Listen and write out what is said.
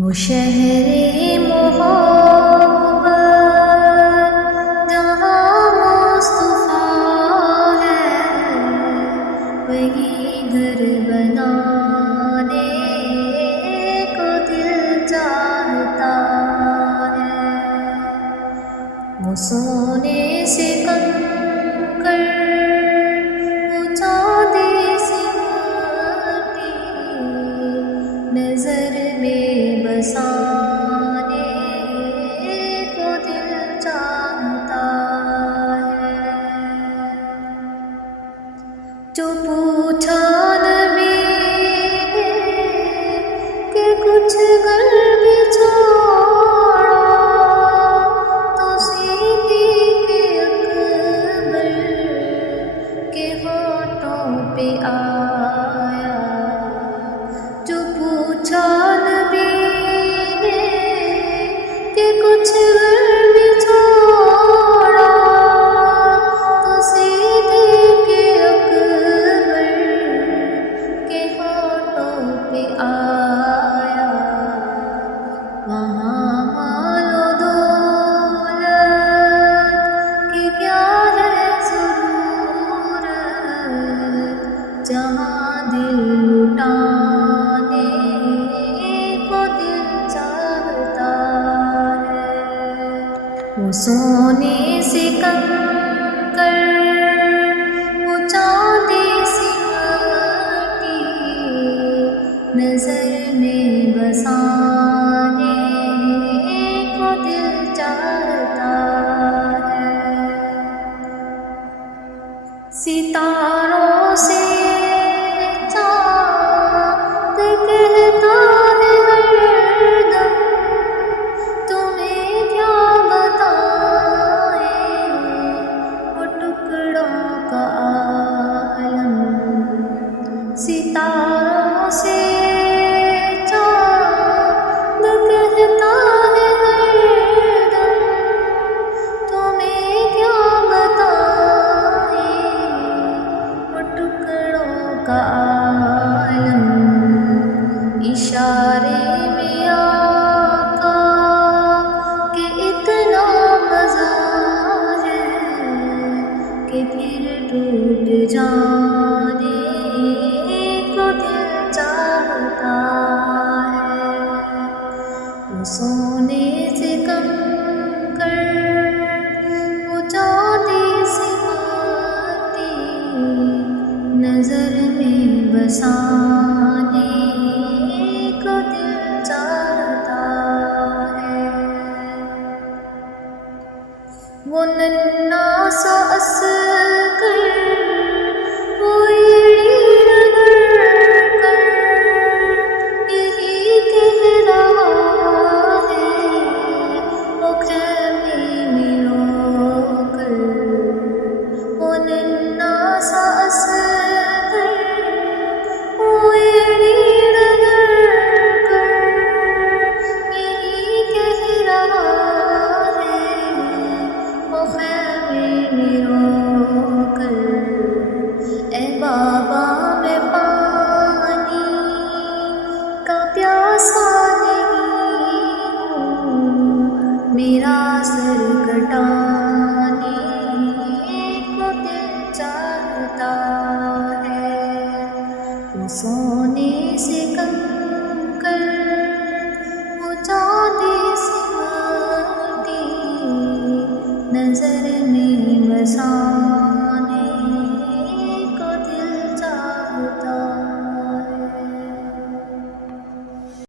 وہ شہر محبت جہاں مصطفیٰ ہے، وہی گھر بنانے کو دل چاہتا ہے۔ وہ سونے سے کنکر، وہ چاندی سی مٹی، نظر میں بسانے کو دل چاہتا ہے۔ جو پوچھا نبی نے کہ کچھ گھر بھی چھوڑا، تو صدیق اکبر کے ہونٹوں پہ آیا۔ جو پوچھا کچھ گھر بھی چھوڑا، تو صدیق اکبر کے ہونٹوں پہ آیا۔ وہاں مال و دولت کی کیا ہے ضرورت، جہاں دل لٹانے کو دل چاہتا ہے۔ وہ سونے سے کنکر، وہ چاندی سی مٹی، نظر میں بسانے کو دل چاہتا ہے۔ ستاروں سے چاند کہتا ہے ہر دم، تمہیں کیا بتائیں وہ ٹکڑوں کا عالم۔ ستاروں سے چاند کہتا ہے ہر دم، تمہیں کیا بتائیں وہ ٹکڑوں کا عالم۔ اشارے میں آقا کہ اتنا مزہ ہے کہ پھر ٹوٹ جانے کو دل چاہتا ہے۔ وہ سونے سے کنکر، وہ چاندی سی مٹی، نظر میں بسانے کو دل چاہتا ہے۔ وہ ننھا سا اصغر، وہ ایڑی رگڑ کر یہی کہہ رہا ہے، وہ خیمے میں رو کر۔ وہ ننھا سا اصغر، وہ ایڑی رگڑ کر یہی کہہ رہا ہے، وہ خیمے میں رو کر۔ اے بابا میں پانی کا پیاسا نہیں ہوں، میرا سر کٹانے کو دل چاہتا ہے۔ وہ سونے سے کنکر، وہ چاندی سی مٹی، نظر میں بسا